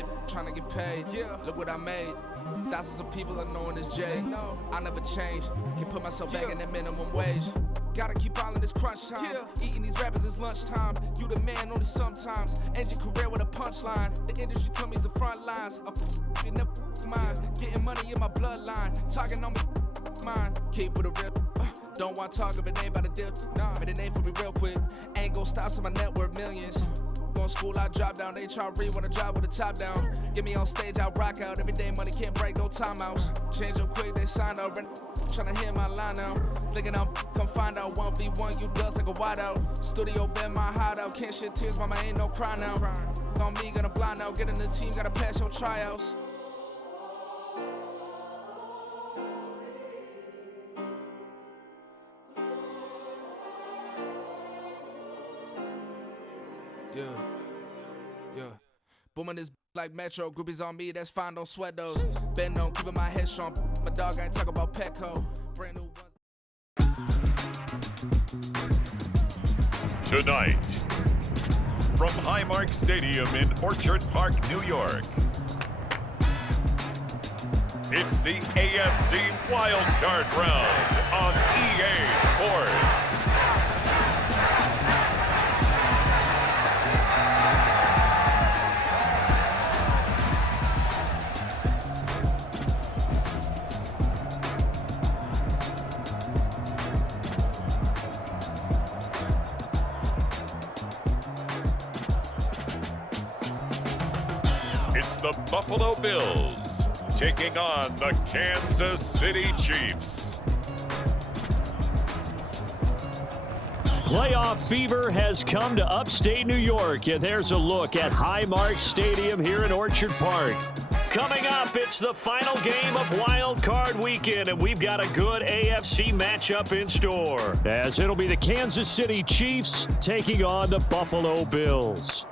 babe, trying to get paid. Yeah, look what I made. Thousands of people are knowing this J. I never change. Can put myself back in that minimum wage. Gotta keep all in this crunch time. Eating these rappers is lunchtime. You the man only sometimes. End your career with a punchline. The industry tell me it's the front lines. You never mind. Getting money in my bloodline. Talking on me mine. Keep with a rip. Don't want to talk if it ain't about a dip. But it ain't for me real quick. Ain't gon' stop till my net worth millions. Going school, I drop down. They try to read when I drive with the top down. Get me on stage, I rock out. Every day money can't break, no timeouts. Change up quick, they sign up. Tryna hear my line now. Thinking I'm come find out 1v1, you dust like a wideout. Studio been my hideout. Can't shed tears, mama, ain't no cry now. On me, gonna blind out. Get in the team, gotta pass your tryouts. Yeah. Booming this like Metro. Groupies on me, that's fine, don't sweat those. Bend on, keeping my head strong. My dog ain't talk about Petco. Brand new ones. Tonight, from Highmark Stadium in Orchard Park, New York, it's the AFC Wild Card Round on EA Sports. It's the Buffalo Bills taking on the Kansas City Chiefs. Playoff fever has come to upstate New York, and there's a look at Highmark Stadium here in Orchard Park. Coming up, it's the final game of Wild Card Weekend, and we've got a good AFC matchup in store, as it'll be the Kansas City Chiefs taking on the Buffalo Bills.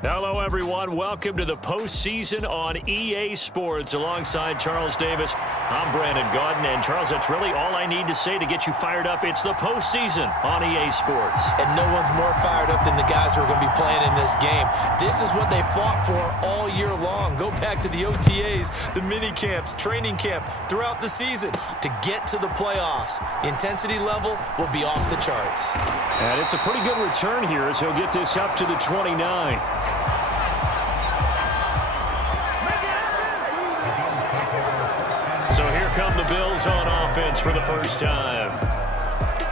Hello, everyone. Welcome to the postseason on EA Sports. Alongside Charles Davis, I'm Brandon Gaudin. And, Charles, that's really all I need to say to get you fired up. It's the postseason on EA Sports. And no one's more fired up than the guys who are going to be playing in this game. This is what they fought for all year long. Go back to the OTAs, the mini camps, training camp, throughout the season to get to the playoffs. Intensity level will be off the charts. And it's a pretty good return here as he'll get this up to the 29. So here come the Bills on offense for the first time.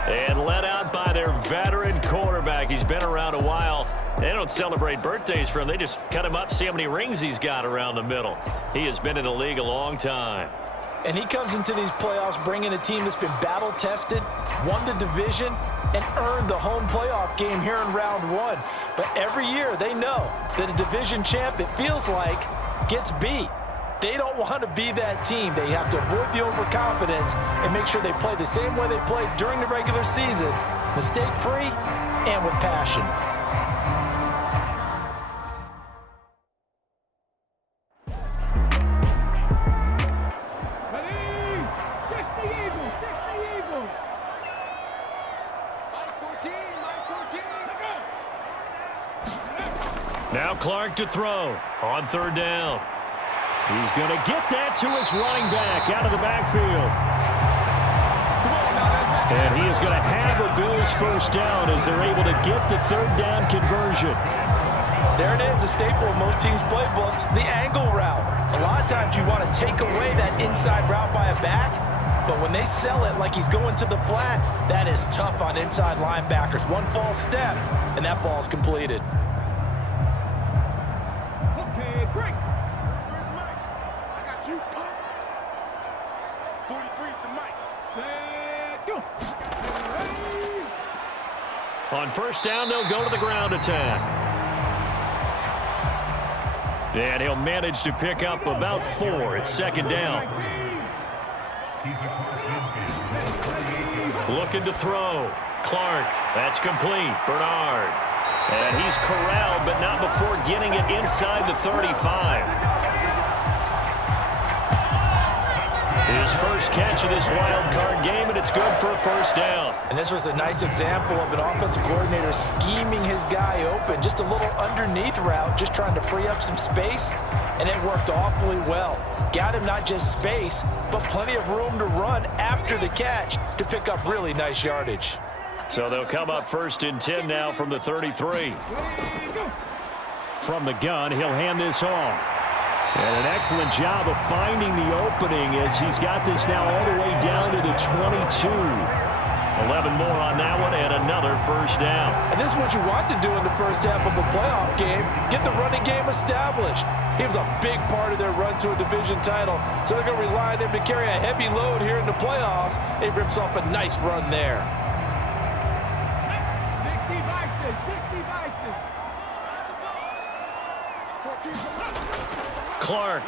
And led out by their veteran quarterback. He's been around a while. They don't celebrate birthdays for him. They just cut him up, see how many rings he's got around the middle. He has been in the league a long time. And he comes into these playoffs bringing a team that's been battle-tested, won the division, and earned the home playoff game here in round one. But every year they know that a division champ, it feels like, gets beat. They don't want to be that team. They have to avoid the overconfidence and make sure they play the same way they played during the regular season, mistake-free and with passion. Now Clark to throw on third down. He's going to get that to his running back out of the backfield. And he is going to have a Bills first down as they're able to get the third down conversion. There it is, a staple of most teams' playbooks, the angle route. A lot of times you want to take away that inside route by a back, but when they sell it like he's going to the flat, that is tough on inside linebackers. One false step, and that ball's completed. Okay, great. Where's Mike? I got you, punk. 43's the mic. Set, go. On first down, they'll go to the ground attack. And he'll manage to pick up about 4 at second down. Looking to throw. Clark, that's complete. Bernard. And he's corralled, but not before getting it inside the 35. His first catch of this wild card game, and it's good for a first down. And this was a nice example of an offensive coordinator scheming his guy open. Just a little underneath route, just trying to free up some space, and it worked awfully well. Got him not just space, but plenty of room to run after the catch to pick up really nice yardage. So they'll come up 1st and 10 now from the 33. From the gun, he'll hand this off. And an excellent job of finding the opening as he's got this now all the way down to the 22. 11 more on that one and another first down. And this is what you want to do in the first half of a playoff game. Get the running game established. He was a big part of their run to a division title. So they're going to rely on him to carry a heavy load here in the playoffs. He rips off a nice run there. 60 vices, 60 vices. Clark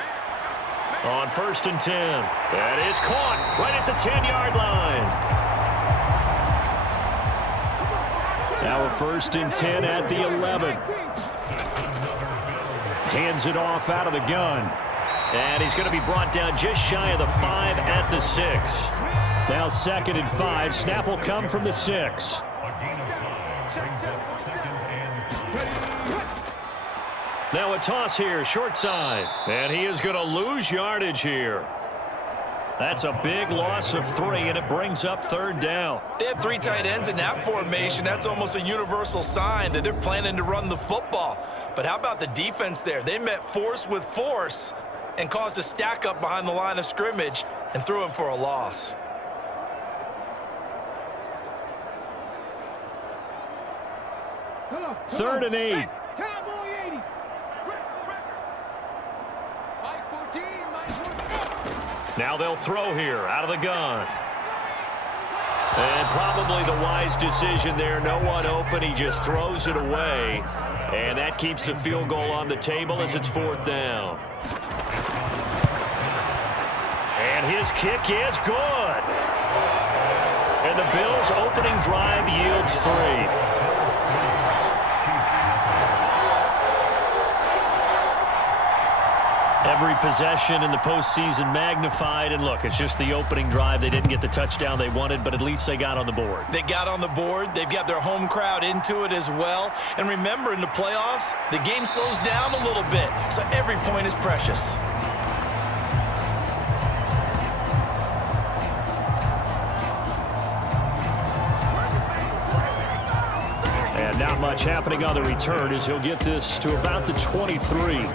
on 1st and 10. That is caught right at the 10-yard line. Now a 1st and 10 at the 11. Hands it off out of the gun. And he's going to be brought down just shy of the 5 at the 6. Now 2nd and 5. Snap will come from the 6. Now a toss here, short side. And he is going to lose yardage here. That's a big loss of 3, and it brings up 3rd down. They had 3 tight ends in that formation. That's almost a universal sign that they're planning to run the football. But how about the defense there? They met force with force and caused a stack up behind the line of scrimmage and threw him for a loss. Third and 8. Cowboy 80. Now they'll throw here out of the gun. And probably the wise decision there. No one open. He just throws it away. And that keeps the field goal on the table as it's 4th down. And his kick is good. And the Bills' opening drive yields 3. Every possession in the postseason magnified. And look, it's just the opening drive. They didn't get the touchdown they wanted, but at least they got on the board. They got on the board. They've got their home crowd into it as well. And remember, in the playoffs, the game slows down a little bit, so every point is precious. And not much happening on the return as he'll get this to about the 23.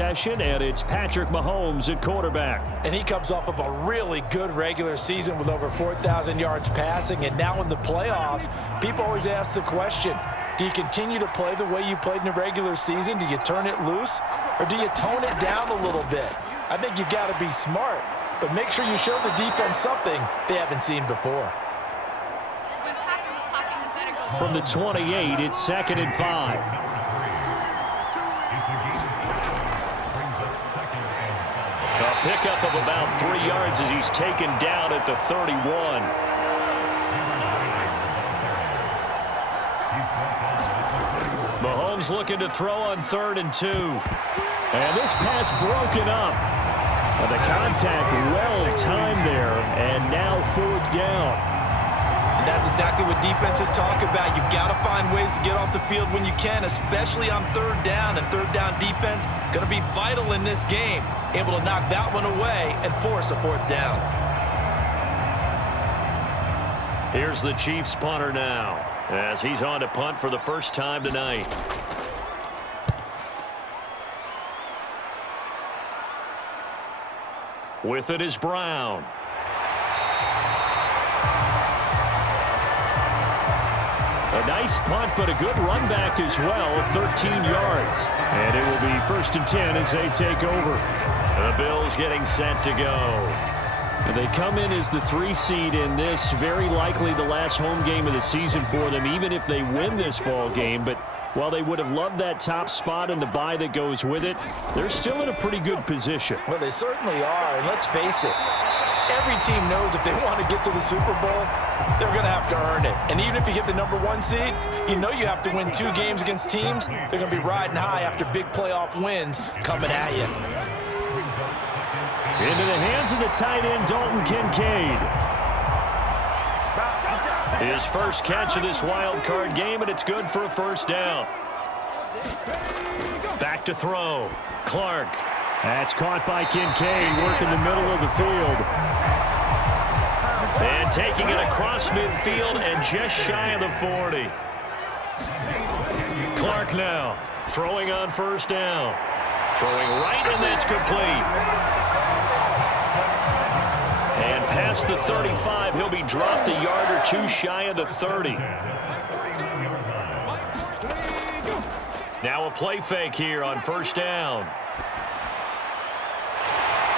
And it's Patrick Mahomes at quarterback. And he comes off of a really good regular season with over 4,000 yards passing. And now in the playoffs, people always ask the question, do you continue to play the way you played in the regular season? Do you turn it loose? Or do you tone it down a little bit? I think you've got to be smart, but make sure you show the defense something they haven't seen before. From the 28, it's 2nd and 5. A pickup of about 3 yards as he's taken down at the 31. Mahomes looking to throw on 3rd and 2. And this pass broken up. And the contact well timed there. And now 4th down. And that's exactly what defenses talk about. You've got to find ways to get off the field when you can, especially on 3rd down. And 3rd down defense going to be vital in this game. Able to knock that one away and force a 4th down. Here's the Chiefs punter now as he's on to punt for the first time tonight. With it is Brown. A nice punt, but a good run back as well, 13 yards. And it will be 1st and 10 as they take over. The Bills getting set to go. And they come in as the 3 seed in this, very likely the last home game of the season for them, even if they win this ball game. But while they would have loved that top spot and the bye that goes with it, they're still in a pretty good position. Well, they certainly are, and let's face it, every team knows if they want to get to the Super Bowl, they're going to have to earn it. And even if you get the #1 seed, you know you have to win 2 games against teams. They're going to be riding high after big playoff wins coming at you. Into the hands of the tight end, Dalton Kincaid. His first catch of this wild card game, and it's good for a first down. Back to throw. Clark. That's caught by Kincaid, working the middle of the field. And taking it across midfield and just shy of the 40. Clark now throwing on first down. Throwing right, and that's complete. And past the 35, he'll be dropped a yard or two shy of the 30. Now a play fake here on first down.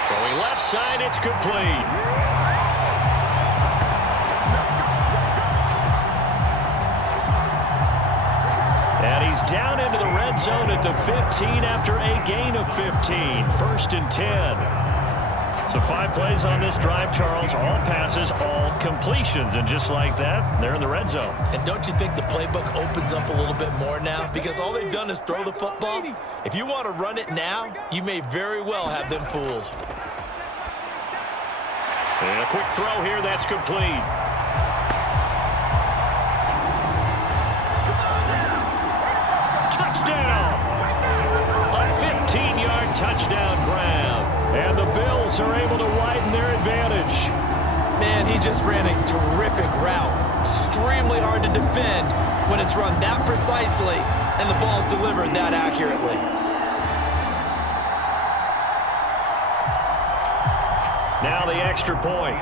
Throwing left side, it's complete. And he's down into the red zone at the 15 after a gain of 15. First and 10. So 5 plays on this drive, Charles. All passes, all completions. And just like that, they're in the red zone. And don't you think the playbook opens up a little bit more now? Because all they've done is throw the football. If you want to run it now, you may very well have them fooled. And a quick throw here, that's complete. Touchdown! A 15-yard touchdown grab. And the Bills are able to widen their advantage. Man, he just ran a terrific route. Extremely hard to defend when it's run that precisely and the ball's delivered that accurately. Now the extra point.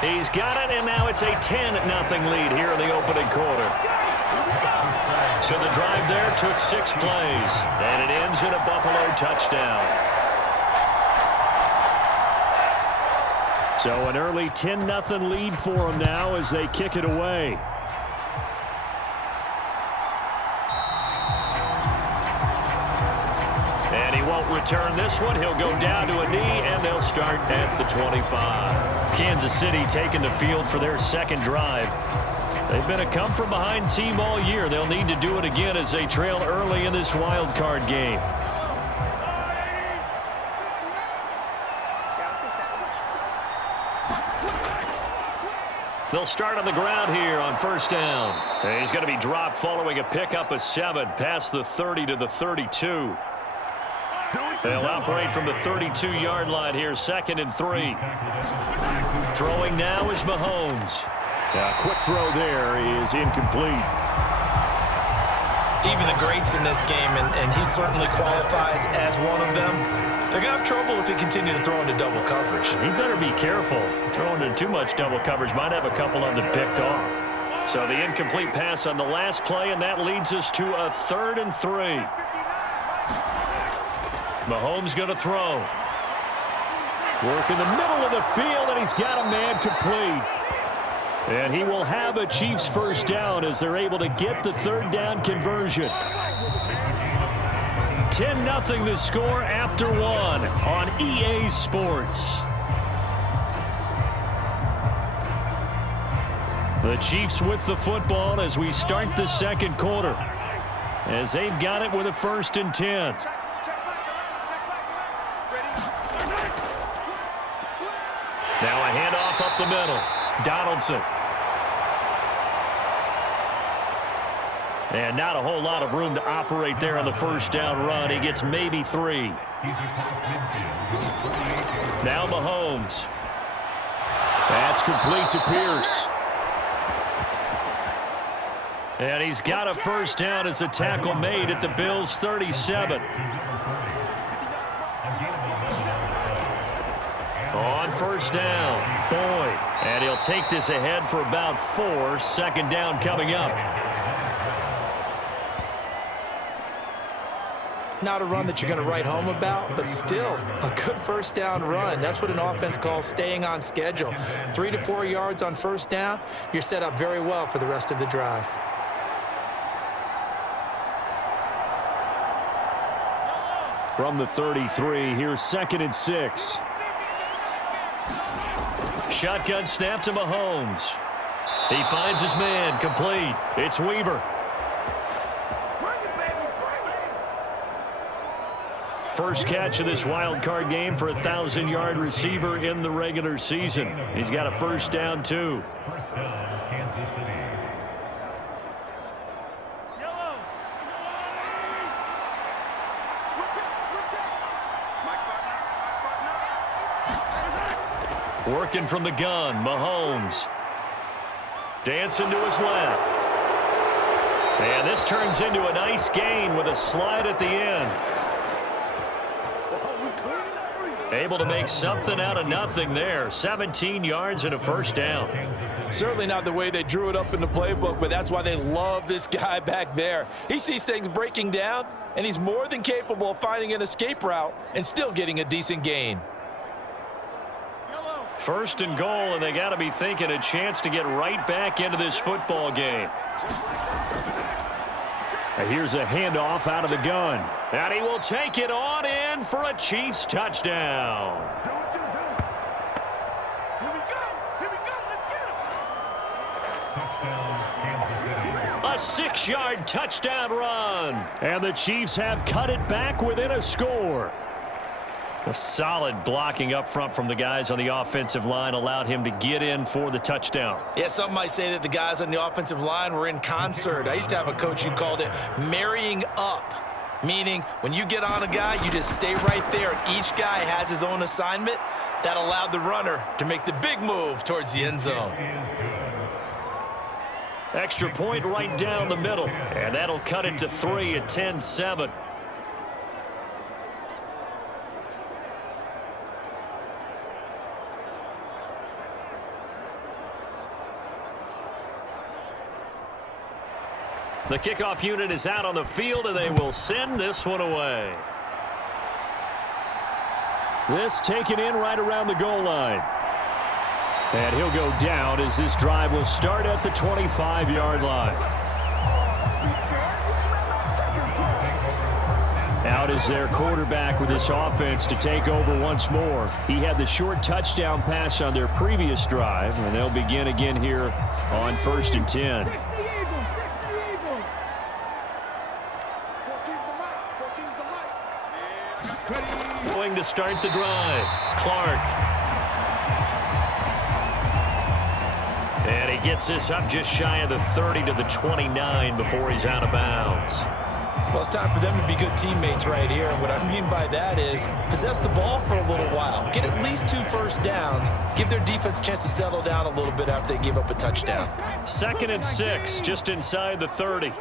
He's got it, and now it's a 10-0 lead here in the opening quarter. So the drive there took 6 plays, and it ends in a Buffalo touchdown. So an early 10-0 lead for them now as they kick it away. And he won't return this one. He'll go down to a knee, and they'll start at the 25. Kansas City taking the field for their second drive. They've been a come-from-behind team all year. They'll need to do it again as they trail early in this wild card game. They'll start on the ground here on first down. And he's going to be dropped following a pickup of 7 past the 30 to the 32. They'll operate from the 32-yard line here, 2nd and 3. Throwing now is Mahomes. A quick throw there is incomplete. Even the greats in this game, and he certainly qualifies as one of them, they're going to have trouble if they continue to throw into double coverage. He better be careful. Throwing into too much double coverage might have a couple of them picked off. So the incomplete pass on the last play, and that leads us to a 3rd and 3. Mahomes going to throw. Work in the middle of the field, and he's got a man complete. And he will have a Chiefs first down as they're able to get the 3rd down conversion. 10-0 the score after 1 on EA Sports. The Chiefs with the football as we start the second quarter, as they've got it with a 1st and 10. Now a handoff up the middle. Donaldson. And not a whole lot of room to operate there on the first down run. He gets maybe 3. Now Mahomes. That's complete to Pierce. And he's got a first down as the tackle made at the Bills' 37. On first down, Boyd. And he'll take this ahead for about 4. 2nd down coming up. Not a run that you're going to write home about, but still a good first down run. That's what an offense calls staying on schedule. 3 to 4 yards on first down, you're set up very well for the rest of the drive. From the 33, here's 2nd and 6. Shotgun snap to Mahomes. He finds his man, complete. It's Weaver. first catch of this wild card game for a 1,000-yard receiver in the regular season. He's got a first down, too. First down, Kansas City. Working from the gun, Mahomes. Dancing to his left. And this turns into a nice gain with a slide at the end. Able to make something out of nothing there. 17 yards and a first down. Certainly not the way they drew it up in the playbook, but that's why they love this guy back there. He sees things breaking down, and he's more than capable of finding an escape route and still getting a decent gain. First and goal, and they got to be thinking a chance to get right back into this football game. And here's a handoff out of the gun. And he will take it on in for a Chiefs touchdown. Here we go. Let's get him. A 6-yard touchdown run. And the Chiefs have cut it back within a score. A solid blocking up front from the guys on the offensive line allowed him to get in for the touchdown. Yeah, some might say that the guys on the offensive line were in concert. I used to have a coach who called it marrying up, meaning when you get on a guy, you just stay right there, and each guy has his own assignment. That allowed the runner to make the big move towards the end zone. Extra point right down the middle, and that'll cut it to 3 at 10-7. The kickoff unit is out on the field, and they will send this one away. This taken in right around the goal line. And he'll go down as this drive will start at the 25-yard line. Out is their quarterback with this offense to take over once more. He had the short touchdown pass on their previous drive, and they'll begin again here on 1st and 10. Going to start the drive. Clark. And he gets this up just shy of the 30 to the 29 before he's out of bounds. Well, it's time for them to be good teammates right here. And what I mean by that is possess the ball for a little while. Get at least 2 first downs. Give their defense a chance to settle down a little bit after they give up a touchdown. 2nd and 6, just inside the 30.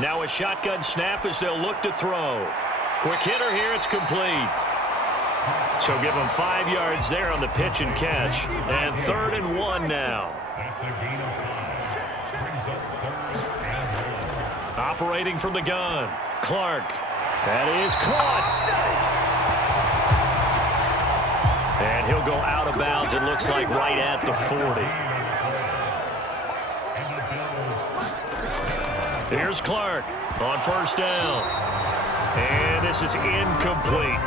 Now a shotgun snap as they'll look to throw. Quick hitter here, it's complete. So give them 5 yards there on the pitch and catch. And 3rd and 1 now. That's a gain of 5. Brings up 3rd and 1. Operating from the gun. Clark. That is caught. And he'll go out of bounds, it looks like right at the 40. Here's Clark on 1st down. And this is incomplete.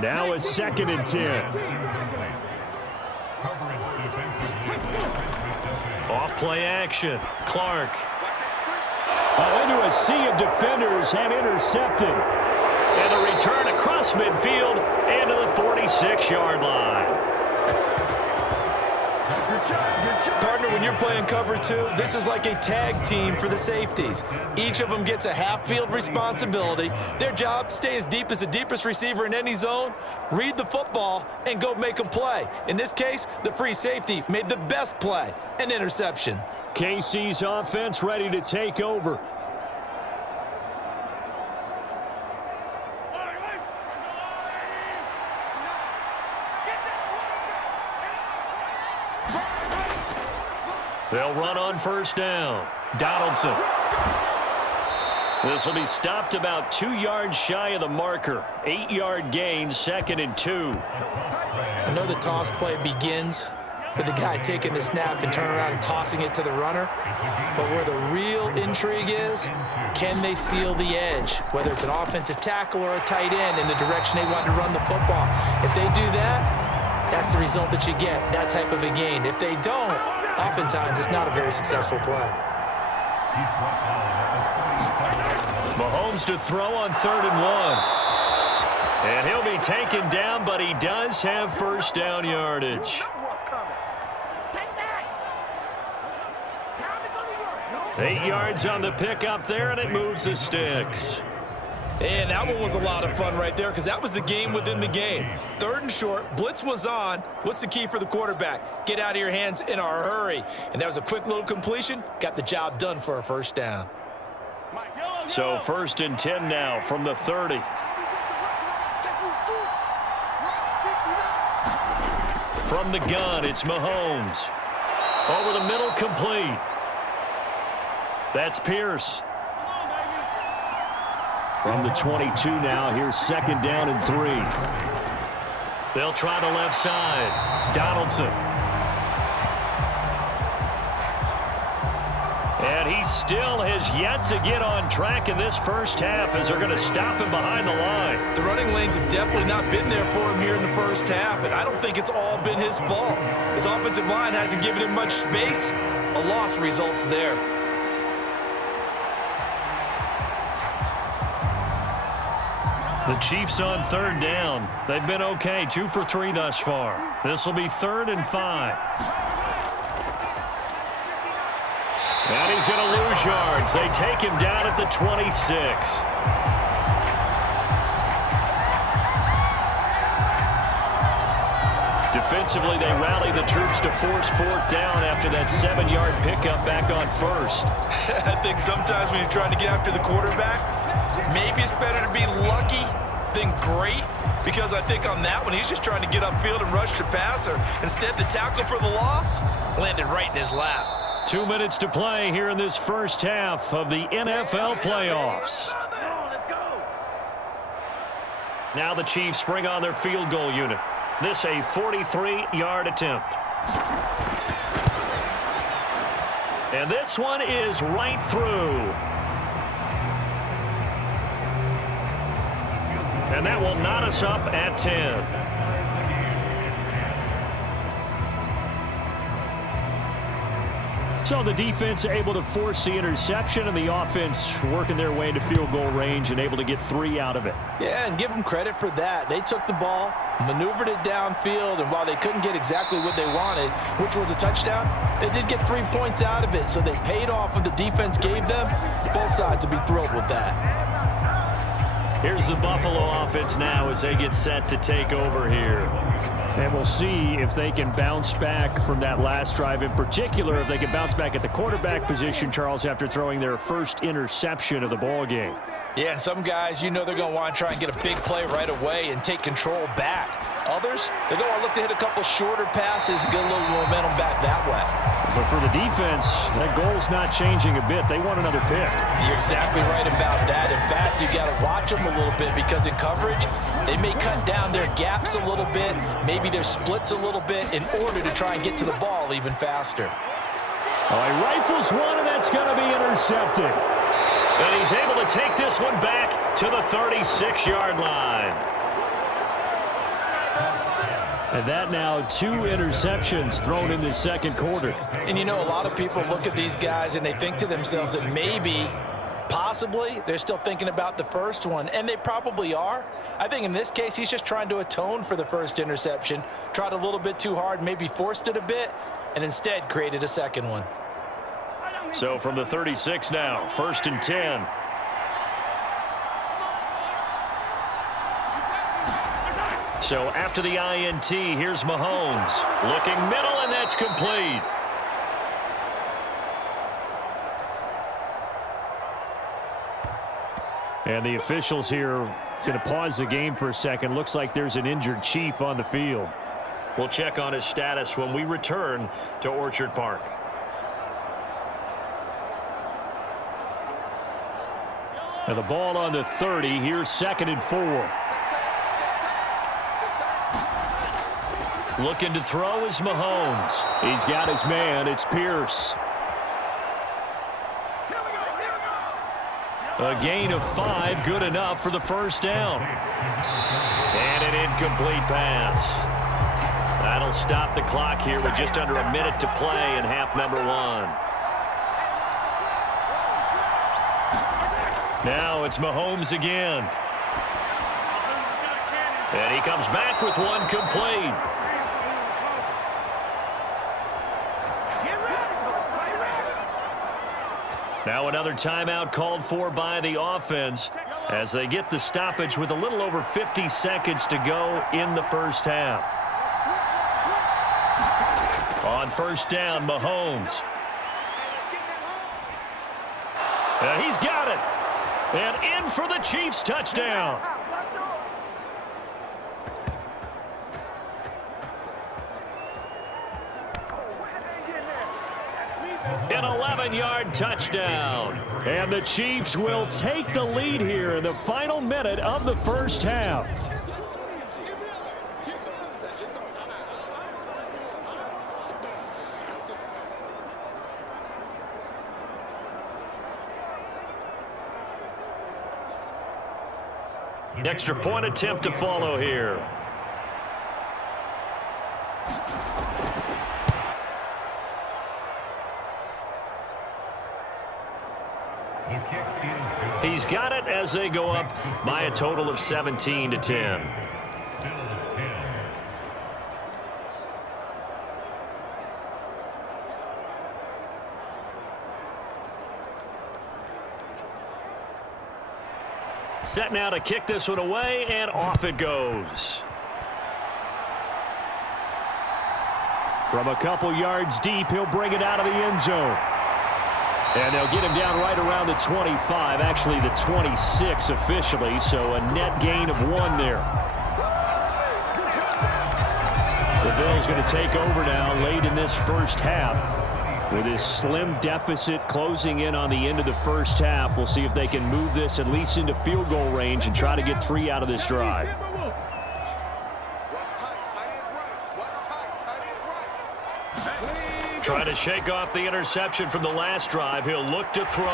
Now a 2nd and 10. Off play action. Clark. Into a sea of defenders and intercepted. And a return across midfield into the 46-yard line. Partner, when you're playing cover 2, this is like a tag team for the safeties. Each of them gets a half-field responsibility. Their job, stay as deep as the deepest receiver in any zone, read the football, and go make a play. In this case, the free safety made the best play, an interception. KC's offense ready to take over. They'll run on 1st down. Donaldson. This will be stopped about 2 yards shy of the marker. 8-yard gain, 2nd and 2. I know the toss play begins with the guy taking the snap and turning around and tossing it to the runner. But where the real intrigue is, can they seal the edge? Whether it's an offensive tackle or a tight end in the direction they want to run the football. If they do that, that's the result that you get, that type of a gain. If they don't, oftentimes it's not a very successful play. Mahomes to throw on 3rd and 1. And he'll be taken down, but he does have first down yardage. 8 yards on the pickup there, and it moves the sticks. And that one was a lot of fun right there because that was the game within the game. 3rd and short, blitz was on. What's the key for the quarterback? Get out of your hands in a hurry. And that was a quick little completion. Got the job done for a first down. So 1st and 10 now from the 30. From the gun, it's Mahomes. Over the middle, complete. That's Pierce. From the 22 now, here's 2nd down and 3. They'll try the left side. Donaldson. And he still has yet to get on track in this first half as they're going to stop him behind the line. The running lanes have definitely not been there for him here in the first half, and I don't think it's all been his fault. His offensive line hasn't given him much space. A loss results there. The Chiefs on 3rd down. They've been okay, 2 for 3 thus far. This will be 3rd and 5. And he's going to lose yards. They take him down at the 26. Defensively, they rally the troops to force 4th down after that 7-yard pickup back on 1st. I think sometimes when you're trying to get after the quarterback, maybe it's better to be lucky than great, because I think on that one, he's just trying to get upfield and rush the passer. Instead, the tackle for the loss landed right in his lap. 2 minutes to play here in this first half of the NFL playoffs. Now the Chiefs bring on their field goal unit. This a 43-yard attempt. And this one is right through. And that will knot us up at 10. So the defense able to force the interception, and the offense working their way into field goal range and able to get 3 out of it. Yeah, and give them credit for that. They took the ball, maneuvered it downfield, and while they couldn't get exactly what they wanted, which was a touchdown, they did get 3 points out of it, so they paid off what the defense gave them. Both sides will be thrilled with that. Here's the Buffalo offense now as they get set to take over here. And we'll see if they can bounce back from that last drive, in particular if they can bounce back at the quarterback position, Charles, after throwing their first interception of the ball game. Yeah, and some guys, you know they're going to want to try and get a big play right away and take control back. Others, they're going to look to hit a couple shorter passes and get a little momentum back that way. But for the defense, that goal's not changing a bit. They want another pick. You're exactly right about that. In fact, you got to watch them a little bit, because in coverage, they may cut down their gaps a little bit, maybe their splits a little bit, in order to try and get to the ball even faster. All right, rifles one, and that's going to be intercepted. And he's able to take this one back to the 36-yard line. And that now 2 interceptions thrown in the second quarter. And you know, a lot of people look at these guys and they think to themselves that maybe, possibly, they're still thinking about the first one, and they probably are. I think in this case, he's just trying to atone for the first interception, tried a little bit too hard, maybe forced it a bit, and instead created a second one. So from the 36 now, 1st and 10. So after the INT, here's Mahomes. Looking middle, and that's complete. And the officials here going to pause the game for a second. Looks like there's an injured Chief on the field. We'll check on his status when we return to Orchard Park. And the ball on the 30. Here's 2nd and 4. Looking to throw is Mahomes. He's got his man. It's Pierce. A gain of 5, good enough for the first down. And an incomplete pass. That'll stop the clock here with just under a minute to play in half number 1. Now it's Mahomes again. And he comes back with one complete. Now another timeout called for by the offense as they get the stoppage with a little over 50 seconds to go in the first half. On first down, Mahomes. And he's got it. And in for the Chiefs touchdown. An 11-yard touchdown. And the Chiefs will take the lead here in the final minute of the first half. Extra point attempt to follow here. He's got it as they go up by a total of 17-10. Set now to kick this one away, and off it goes. From a couple yards deep, he'll bring it out of the end zone. And they'll get him down right around the 25, actually the 26 officially, so a net gain of 1 there. The Bills going to take over now late in this first half. With his slim deficit closing in on the end of the first half, we'll see if they can move this at least into field goal range and try to get 3 out of this drive. Trying to shake off the interception from the last drive. He'll look to throw.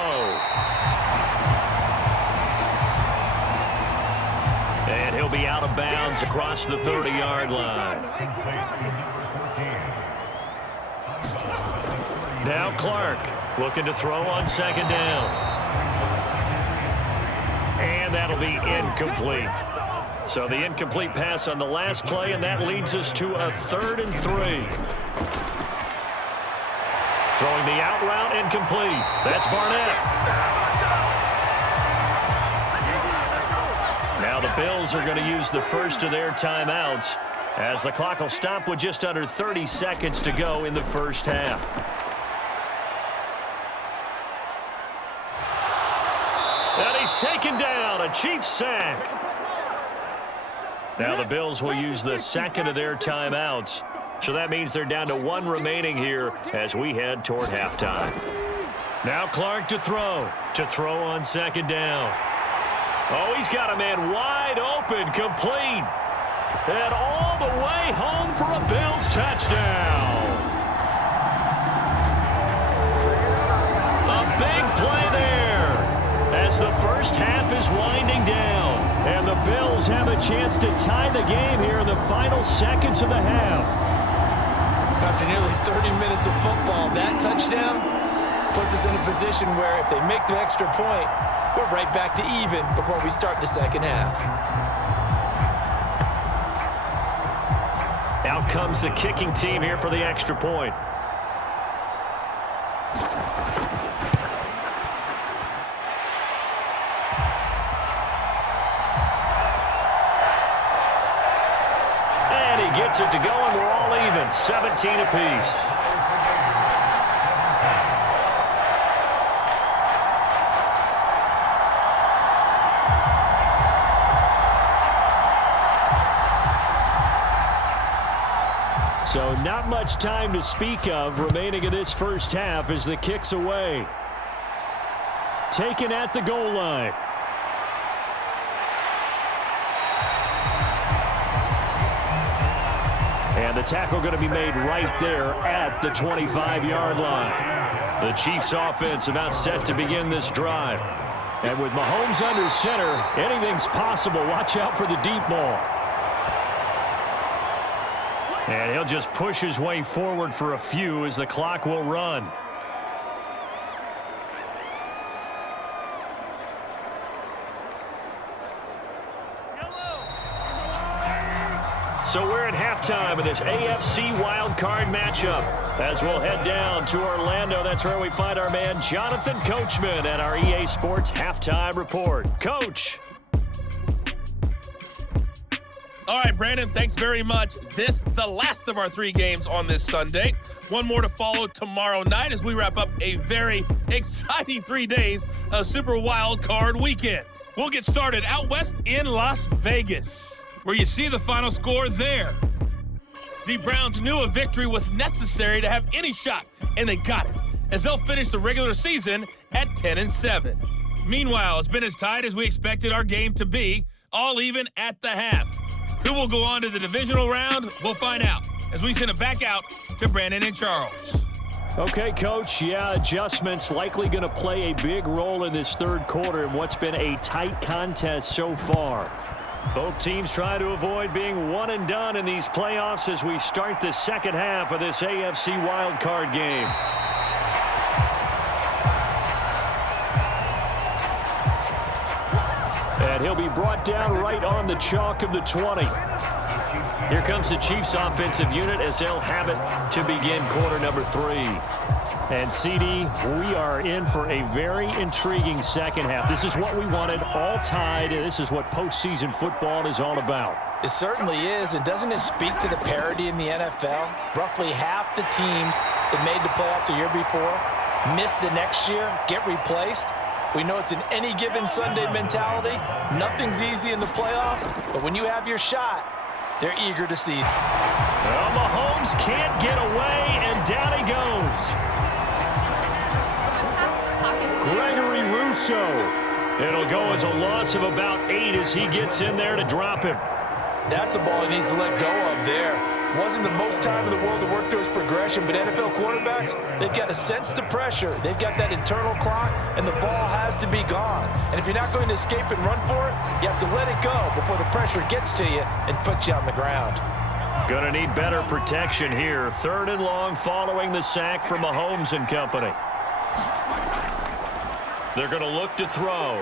And he'll be out of bounds across the 30-yard line. Now Clark looking to throw on second down. And that'll be incomplete. So the incomplete pass on the last play, and that leads us to a 3rd and 3. Throwing the out route, incomplete. That's Barnett. Now the Bills are going to use the first of their timeouts as the clock will stop with just under 30 seconds to go in the first half. And he's taken down, a Chiefs sack. Now the Bills will use the second of their timeouts. So that means they're down to 1 remaining here as we head toward halftime. Now Clark to throw on second down. Oh, he's got a man wide open, complete. And all the way home for a Bills touchdown. A big play there as the first half is winding down. And the Bills have a chance to tie the game here in the final seconds of the half. After nearly 30 minutes of football, that touchdown puts us in a position where if they make the extra point, we're right back to even before we start the second half. Out comes the kicking team here for the extra point. And he gets it to go, and we're all even, 17 apiece. So not much time to speak of remaining in this first half as the kick's away. Taken at the goal line. And the tackle going to be made right there at the 25-yard line. The Chiefs offense about set to begin this drive. And with Mahomes under center, anything's possible. Watch out for the deep ball. And he'll just push his way forward for a few as the clock will run. So we're at halftime of this AFC wild card matchup. As we'll head down to Orlando, that's where we find our man Jonathan Coachman at our EA Sports Halftime Report. Coach. All right, Brandon, thanks very much. This, the last of our 3 games on this Sunday. One more to follow tomorrow night as we wrap up a very exciting 3 days of Super Wild Card Weekend. We'll get started out west in Las Vegas, where you see the final score there. The Browns knew a victory was necessary to have any shot, and they got it, as they'll finish the regular season at 10-7. Meanwhile, it's been as tight as we expected our game to be, all even at the half. Who will go on to the divisional round? We'll find out as we send it back out to Brandon and Charles. Okay, Coach. Yeah, adjustments likely going to play a big role in this third quarter in what's been a tight contest so far. Both teams try to avoid being one and done in these playoffs as we start the second half of this AFC wildcard game. And he'll be brought down right on the chalk of the 20. Here comes the Chiefs offensive unit as they'll have it to begin quarter number 3. And CD, we are in for a very intriguing second half. This is what we wanted, all tied, and this is what postseason football is all about. It certainly is, and doesn't it speak to the parity in the NFL? Roughly half the teams that made the playoffs a year before miss the next year, get replaced. We know it's an any given Sunday mentality. Nothing's easy in the playoffs, but when you have your shot, they're eager to see it. Well, Mahomes can't get away, and down he goes. Gregory Rousseau. It'll go as a loss of about 8 as he gets in there to drop him. That's a ball he needs to let go of there. Wasn't the most time in the world to work through his progression, but NFL quarterbacks, they've got to sense the pressure. They've got that internal clock, and the ball has to be gone. And if you're not going to escape and run for it, you have to let it go before the pressure gets to you and puts you on the ground. Gonna need better protection here. 3rd and long following the sack from Mahomes and company. They're gonna look to throw.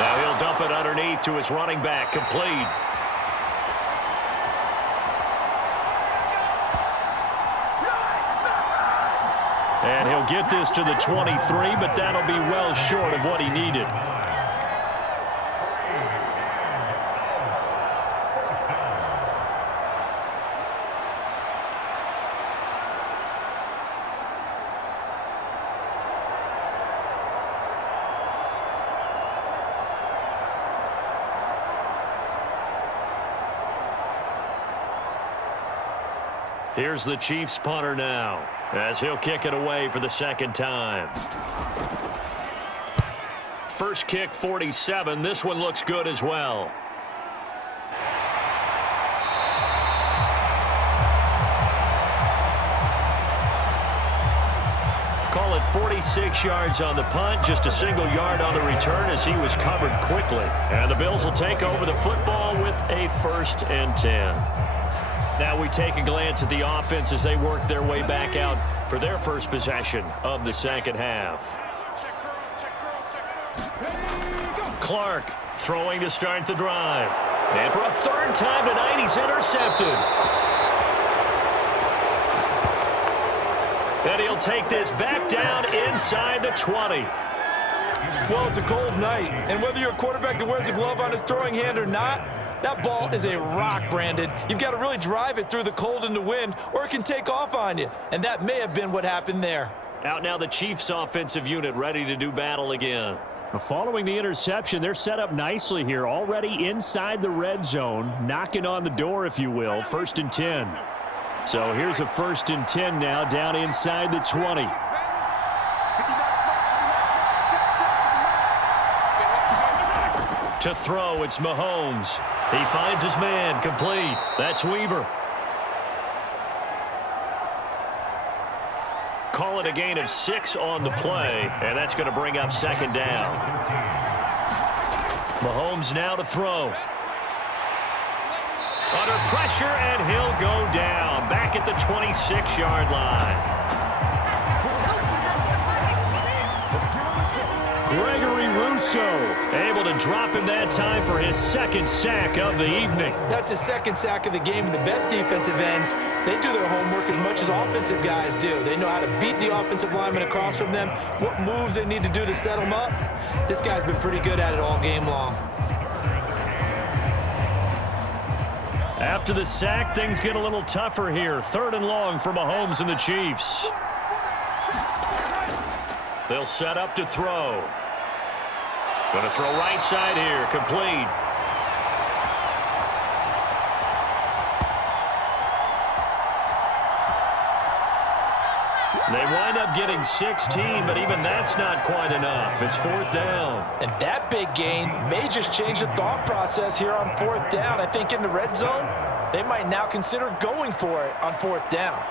Now he'll dump it underneath to his running back, complete. And he'll get this to the 23, but that'll be well short of what he needed. Here's the Chiefs punter now, as he'll kick it away for the second time. First kick, 47. This one looks good as well. Call it 46 yards on the punt, just a single yard on the return as he was covered quickly. And the Bills will take over the football with a 1st and 10. Now we take a glance at the offense as they work their way back out for their first possession of the second half. Clark throwing to start the drive. And for a 3rd time tonight, he's intercepted. And he'll take this back down inside the 20. Well, it's a cold night, and whether you're a quarterback that wears a glove on his throwing hand or not, that ball is a rock, Brandon. You've got to really drive it through the cold and the wind, or it can take off on you. And that may have been what happened there. Out now the Chiefs offensive unit ready to do battle again. Following the interception, they're set up nicely here, already inside the red zone, knocking on the door, if you will, 1st and 10. So here's a 1st and 10 now, down inside the 20. To throw, it's Mahomes. He finds his man, complete. That's Weaver. Call it a gain of 6 on the play, and that's going to bring up 2nd down. Mahomes now to throw. Under pressure, and he'll go down. Back at the 26-yard line. Gregory so. Able to drop him that time for his second sack of the evening. That's his second sack of the game. The best defensive ends, they do their homework as much as offensive guys do. They know how to beat the offensive lineman across from them, what moves they need to do to set them up. This guy's been pretty good at it all game long. After the sack, things get a little tougher here. 3rd and long for Mahomes and the Chiefs. They'll set up to throw. Going to throw right side here, complete. They wind up getting 16, but even that's not quite enough. It's 4th down. And that big gain may just change the thought process here on 4th down. I think in the red zone, they might now consider going for it on 4th down.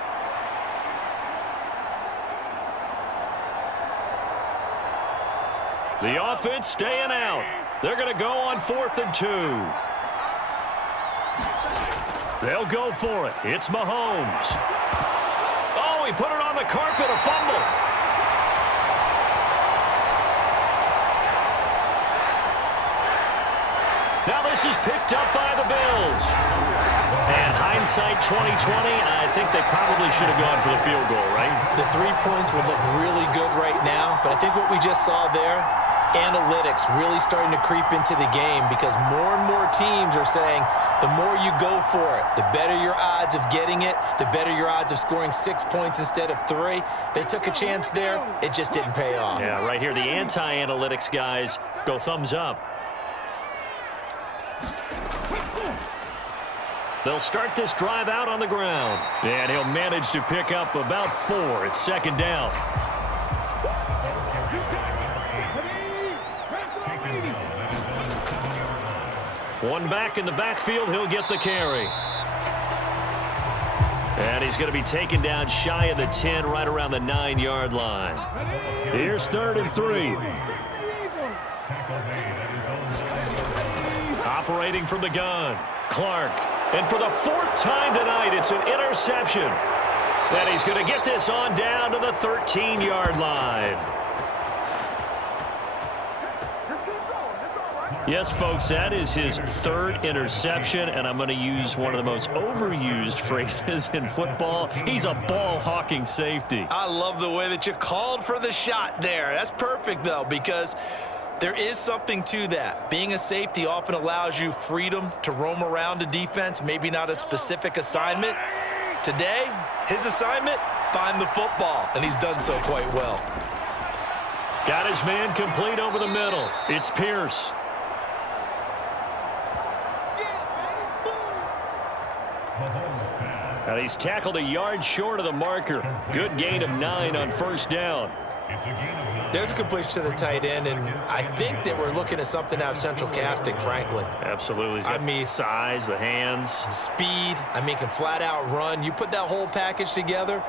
The offense staying out. They're going to go on 4th and 2. They'll go for it. It's Mahomes. Oh, he put it on the carpet, a fumble. Now this is picked up by the Bills. And hindsight 2020, I think they probably should have gone for the field goal, right? The 3 points would look really good right now, but I think what we just saw there, analytics really starting to creep into the game because more and more teams are saying the more you go for it, the better your odds of getting it, the better your odds of scoring 6 points instead of 3. They took a chance there. It just didn't pay off. Yeah, right here, the anti-analytics guys go thumbs up. They'll start this drive out on the ground. And he'll manage to pick up about 4. It's 2nd down. One back in the backfield, he'll get the carry. And he's going to be taken down shy of the 10, right around the 9-yard line. Here's 3rd and 3. Operating from the gun, Clark. And for the 4th time tonight, it's an interception. And he's going to get this on down to the 13-yard line. Yes, folks, that is his 3rd interception, and I'm going to use one of the most overused phrases in football. He's a ball-hawking safety. I love the way that you called for the shot there. That's perfect, though, because there is something to that. Being a safety often allows you freedom to roam around a defense, maybe not a specific assignment. Today, his assignment, find the football, and he's done so quite well. Got his man complete over the middle. It's Pierce. And he's tackled a yard short of the marker. Good gain of 9 on 1st down. There's a completion to the tight end, and I think that we're looking at something out of central casting, frankly. Absolutely. He's got size, the hands. Speed. I mean, can flat out run. You put that whole package together,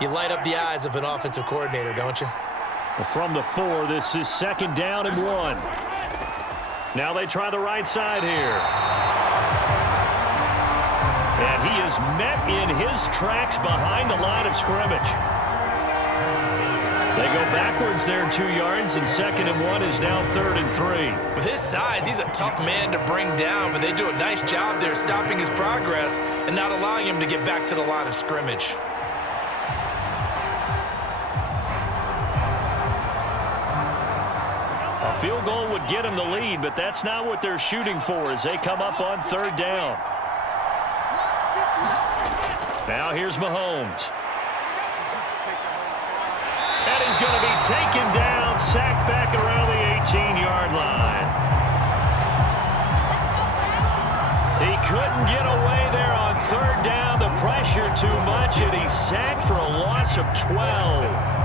you light up the eyes of an offensive coordinator, don't you? From the 4, this is 2nd down and 1. Now they try the right side here. And he is met in his tracks behind the line of scrimmage. They go backwards there 2 yards, and 2nd and 1 is now 3rd and 3. With his size, he's a tough man to bring down, but they do a nice job there stopping his progress and not allowing him to get back to the line of scrimmage. A field goal would get him the lead, but that's not what they're shooting for as they come up on 3rd down. Now here's Mahomes. And he's going to be taken down, sacked back around the 18-yard line. He couldn't get away there on 3rd down. The pressure too much, and he's sacked for a loss of 12.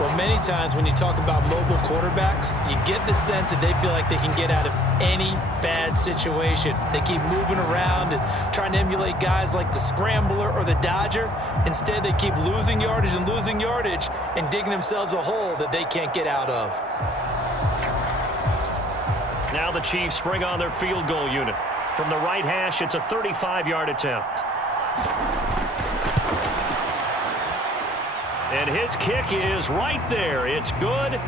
Well, many times when you talk about mobile quarterbacks, you get the sense that they feel like they can get out of any bad situation. They keep moving around and trying to emulate guys like the scrambler or the dodger. Instead, they keep losing yardage and digging themselves a hole that they can't get out of. Now the Chiefs bring on their field goal unit. From the right hash, it's a 35-yard attempt. And his kick is right there. It's good.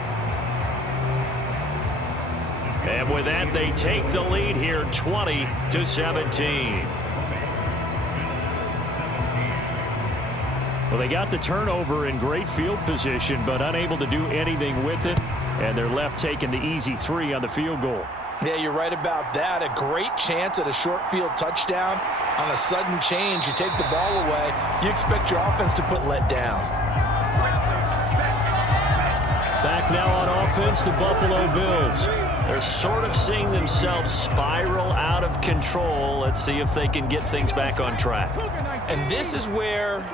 And with that, they take the lead here 20-17. Well, they got the turnover in great field position, but unable to do anything with it. And they're left taking the easy 3 on the field goal. Yeah, you're right about that. A great chance at a short field touchdown. On a sudden change, you take the ball away. You expect your offense to put let down. Back now on offense, the Buffalo Bills. They're sort of seeing themselves spiral out of control. Let's see if they can get things back on track. And this is where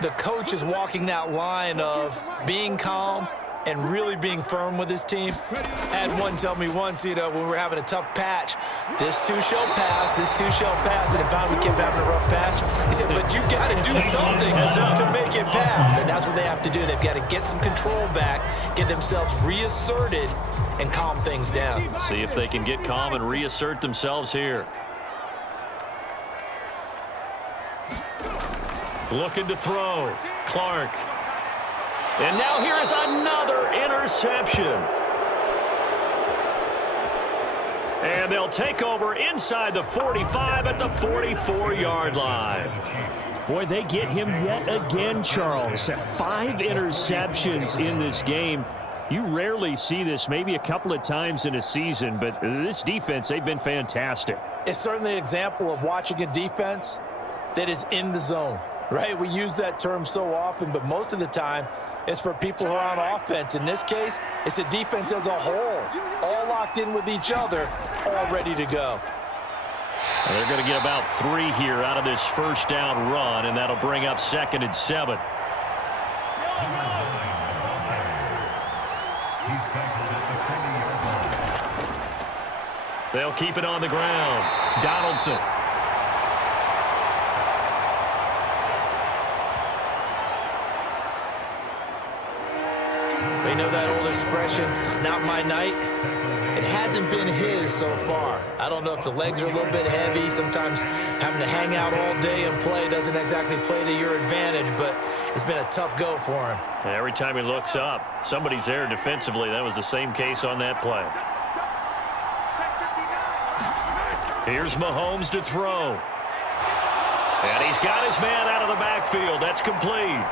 the coach is walking that line of being calm and really being firm with his team. I had one tell me once, when we were having a tough patch, this too shall pass, this too shall pass. And if we kept having a rough patch, he said, but you got to do something to make it pass. And that's what they have to do. They've got to get some control back, get themselves reasserted, and calm things down. See if they can get calm and reassert themselves here. Looking to throw. Clark. And now here is another interception. And they'll take over inside the 45 at the 44-yard line. Boy, they get him yet again, Charles. 5 interceptions in this game. You rarely see this, maybe a couple of times in a season, but this defense, they've been fantastic. It's certainly an example of watching a defense that is in the zone, right? We use that term so often, but most of the time, it's for people who are on offense. In this case, it's the defense as a whole, all locked in with each other, all ready to go. And they're going to get about 3 here out of this first down run, and that'll bring up 2nd and 7. They'll keep it on the ground. Donaldson. We know that old expression, it's not my night. It hasn't been his so far. I don't know if the legs are a little bit heavy. Sometimes having to hang out all day and play doesn't exactly play to your advantage, but it's been a tough go for him. And every time he looks up, somebody's there defensively. That was the same case on that play. Here's Mahomes to throw. And he's got his man out of the backfield. That's complete.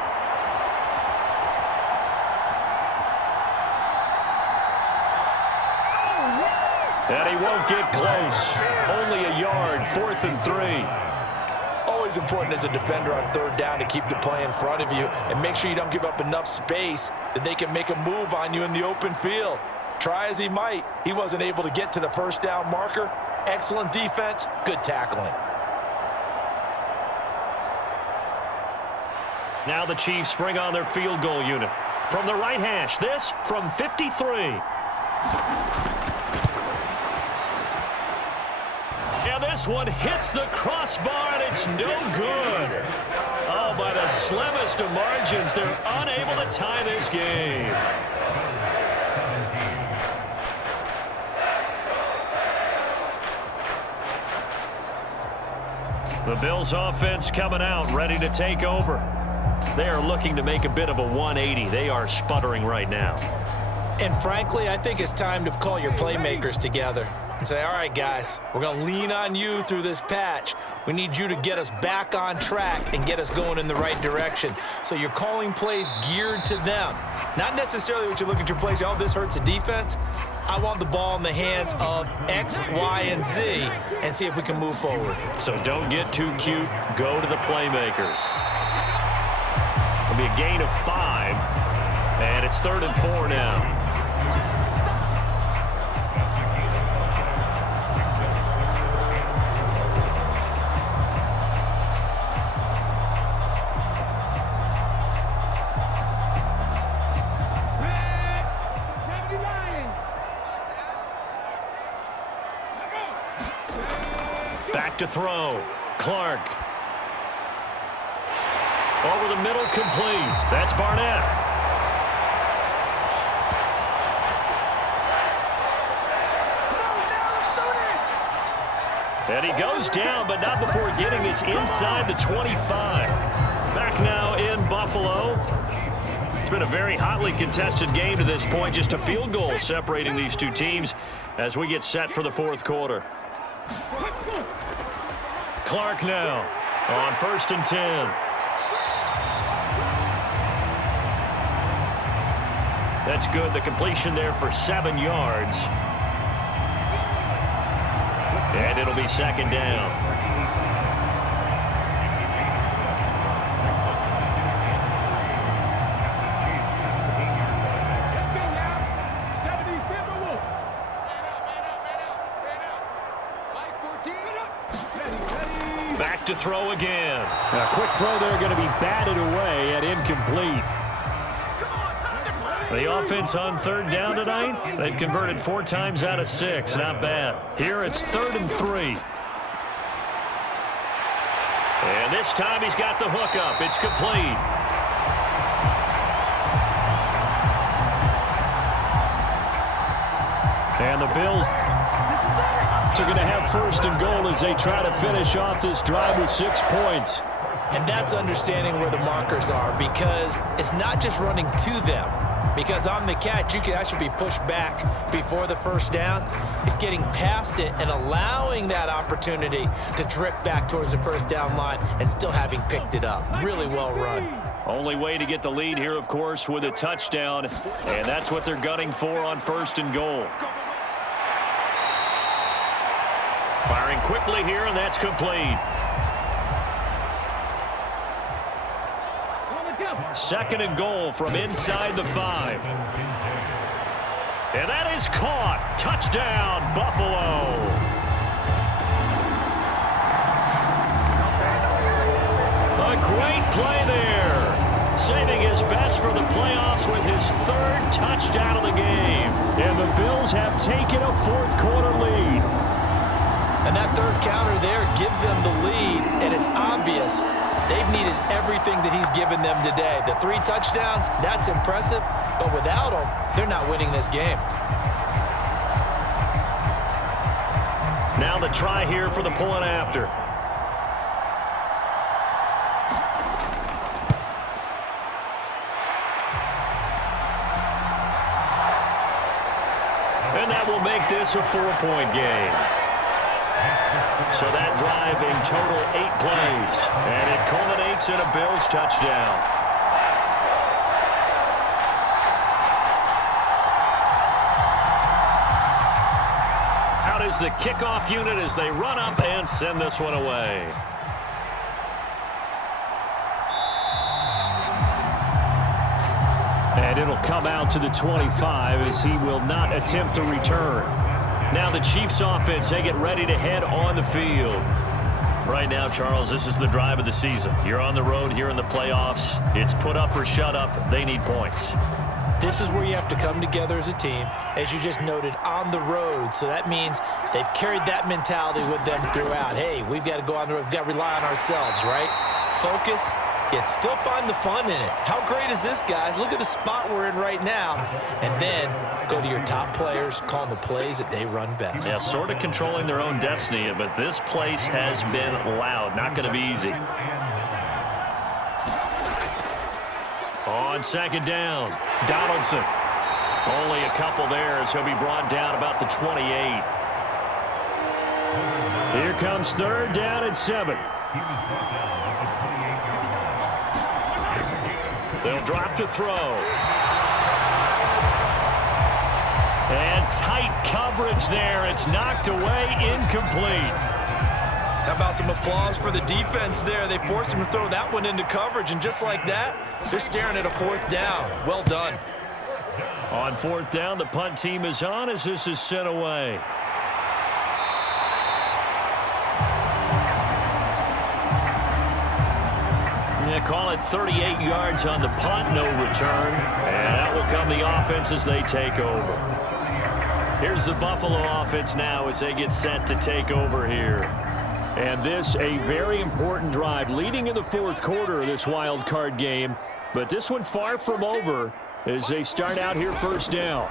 And he won't get close. Only a yard, 4th and 3. Always important as a defender on 3rd down to keep the play in front of you and make sure you don't give up enough space that they can make a move on you in the open field. Try as he might, he wasn't able to get to the first down marker. Excellent defense, good tackling. Now the Chiefs bring on their field goal unit. From the right hash, this from 53. And this one hits the crossbar, and it's no good. Oh, by the slimmest of margins, they're unable to tie this game. The Bills offense coming out, ready to take over. They are looking to make a bit of a 180. They are sputtering right now. And frankly, I think it's time to call your playmakers together and say, all right, guys, we're going to lean on you through this patch. We need you to get us back on track and get us going in the right direction. So you're calling plays geared to them. Not necessarily what you look at your plays, oh, this hurts the defense. I want the ball in the hands of X, Y, and Z and see if we can move forward. So don't get too cute. Go to the playmakers. It'll be a gain of 5, and it's 3rd and 4 now. Back to throw. Clark. Over the middle, complete. That's Barnett. And he goes down, but not before getting this inside the 25. Back now in Buffalo. It's been a very hotly contested game to this point. Just a field goal separating these two teams as we get set for the fourth quarter. Clark now on 1st and 10. That's good. The completion there for 7 yards. And it'll be second down. Back to throw again. A quick throw there going to be batted away and incomplete. The offense on 3rd down tonight, they've converted 4 times out of 6. Not bad. Here it's 3rd and 3. And this time he's got the hook up. It's complete. And the Bills are going to have 1st and goal as they try to finish off this drive with 6 points. And that's understanding where the markers are, because it's not just running to them. Because on the catch, you can actually be pushed back before the 1st down. It's getting past it and allowing that opportunity to drift back towards the 1st down line and still having picked it up. Really well run. Only way to get the lead here, of course, with a touchdown. And that's what they're gunning for on 1st and goal. Firing quickly here, and that's complete. 2nd and goal from inside the 5. And that is caught. Touchdown, Buffalo. A great play there. Saving his best for the playoffs with his 3rd touchdown of the game. And the Bills have taken a fourth quarter lead. And that 3rd counter there gives them the lead, and it's obvious they've needed everything that he's given them today. The 3 touchdowns, that's impressive, but without them, they're not winning this game. Now the try here for the point after. And that will make this a 4-point game. So that drive in total 8 plays. And it culminates in a Bills touchdown. Out is the kickoff unit as they run up and send this one away. And it'll come out to the 25 as he will not attempt to return. Now the Chiefs offense, they get ready to head on the field. Right now, Charles, this is the drive of the season. You're on the road here in the playoffs. It's put up or shut up. They need points. This is where you have to come together as a team, as you just noted, on the road. So that means they've carried that mentality with them throughout. Hey, we've got to go on the road. We've got to rely on ourselves, right? Focus, yet still find the fun in it. How great is this, guys? Look at the spot we're in right now. And then go to your top players, calling the plays that they run best. Yeah, sort of controlling their own destiny, but this place has been loud. Not going to be easy. On 2nd down, Donaldson. Only a couple there as he'll be brought down about the 28. Here comes 3rd down and 7. They'll drop to throw. And tight coverage there. It's knocked away, incomplete. How about some applause for the defense there? They forced him to throw that one into coverage, and just like that, they're staring at a 4th down. Well done. On 4th down, the punt team is on as this is sent away. Yeah, call it 38 yards on the punt, no return. And that will come the offense as they take over. Here's the Buffalo offense now as they get set to take over here. And this a very important drive leading in the fourth quarter of this wild card game. But this one far from over as they start out here 1st down.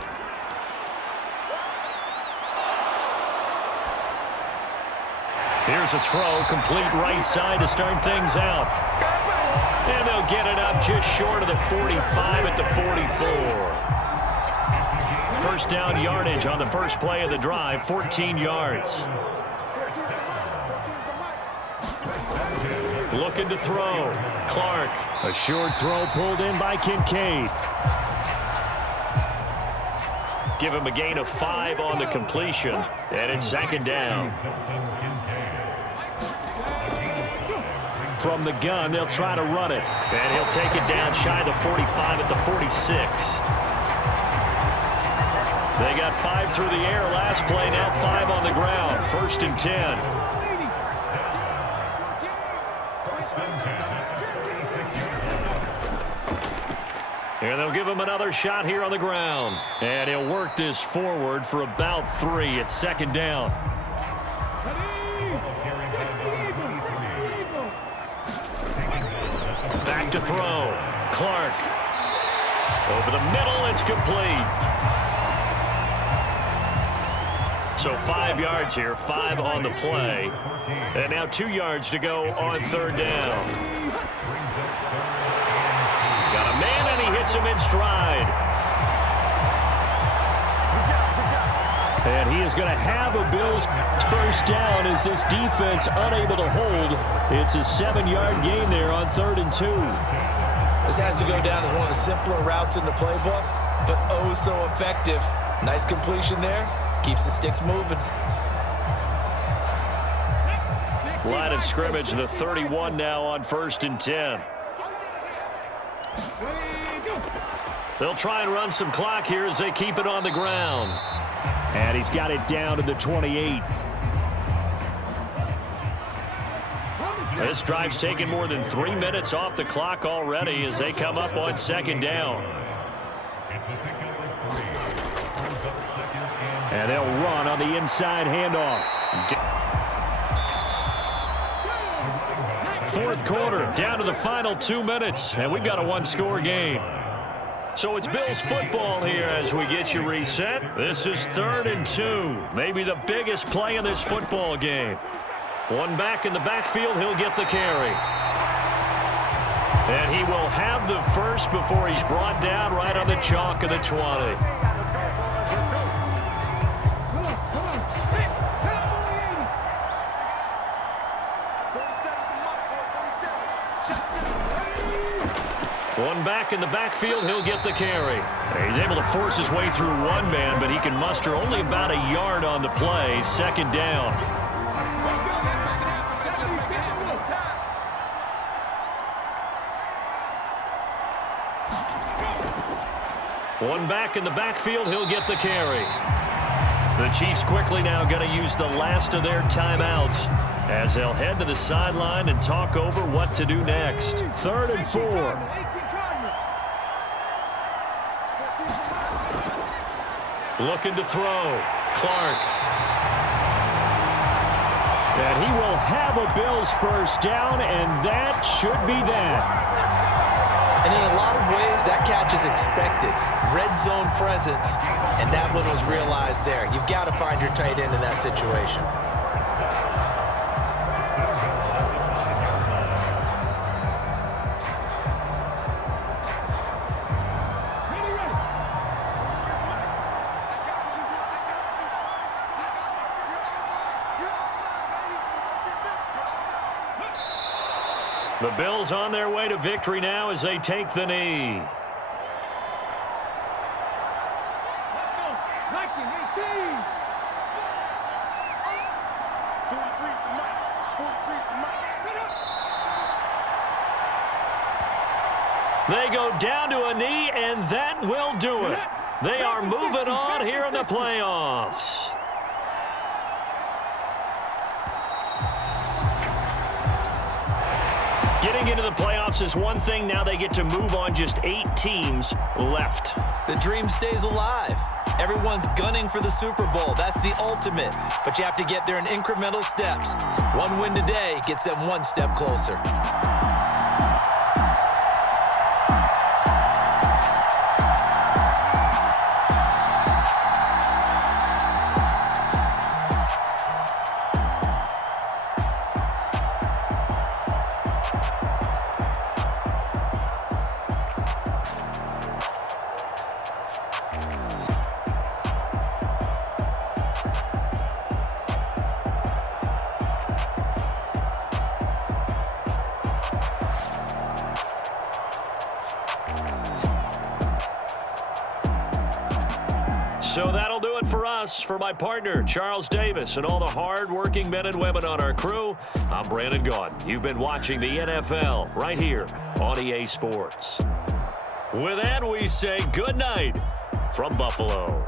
Here's a throw, complete right side to start things out. And they'll get it up just short of the 45 at the 44. First down yardage on the first play of the drive, 14 yards. Looking to throw. Clark. A short throw pulled in by Kincaid. Give him a gain of 5 on the completion. And it's second down. From the gun, they'll try to run it. And he'll take it down shy of the 45 at the 46. They got 5 through the air last play, now 5 on the ground. First and 10. And they'll give him another shot here on the ground. And he'll work this forward for about 3 at second down. Back to throw. Clark. Over the middle, it's complete. So 5 yards here, 5 on the play. And now 2 yards to go on third down. Got a man, and he hits him in stride. And he is going to have a Bills first down as this defense unable to hold. It's a 7-yard gain there on 3rd and 2. This has to go down as one of the simpler routes in the playbook, but oh so effective. Nice completion there. Keeps the sticks moving. Line of scrimmage, the 31 now on 1st and 10. They'll try and run some clock here as they keep it on the ground. And he's got it down to the 28. This drive's taken more than 3 minutes off the clock already as they come up on second down. And they'll run on the inside handoff. Fourth quarter, down to the final 2 minutes, and we've got a one-score game. So it's Bills football here as we get you reset. This is 3rd and 2, maybe the biggest play in this football game. One back in the backfield, he'll get the carry. And he will have the first before he's brought down right on the chalk of the 20. One back in the backfield, he'll get the carry. He's able to force his way through one man, but he can muster only about a yard on the play. Second down. One back in the backfield, he'll get the carry. The Chiefs quickly now going to use the last of their timeouts as they'll head to the sideline and talk over what to do next. 3rd and 4. Looking to throw. Clark. And he will have a Bills first down, and that should be that. And in a lot of ways, that catch is expected. Red zone presence, and that one was realized there. You've got to find your tight end in that situation. The Bills on their way to victory now as they take the knee. They go down to a knee, and that will do it. They are moving on here in the playoffs. Getting into the playoffs is one thing. Now they get to move on. Just 8 teams left. The dream stays alive. Everyone's gunning for the Super Bowl. That's the ultimate. But you have to get there in incremental steps. One win today gets them one step closer. So that'll do it for us. For my partner, Charles Davis, and all the hard-working men and women on our crew, I'm Brandon Gaudin. You've been watching the NFL right here on EA Sports. With that, we say good night from Buffalo.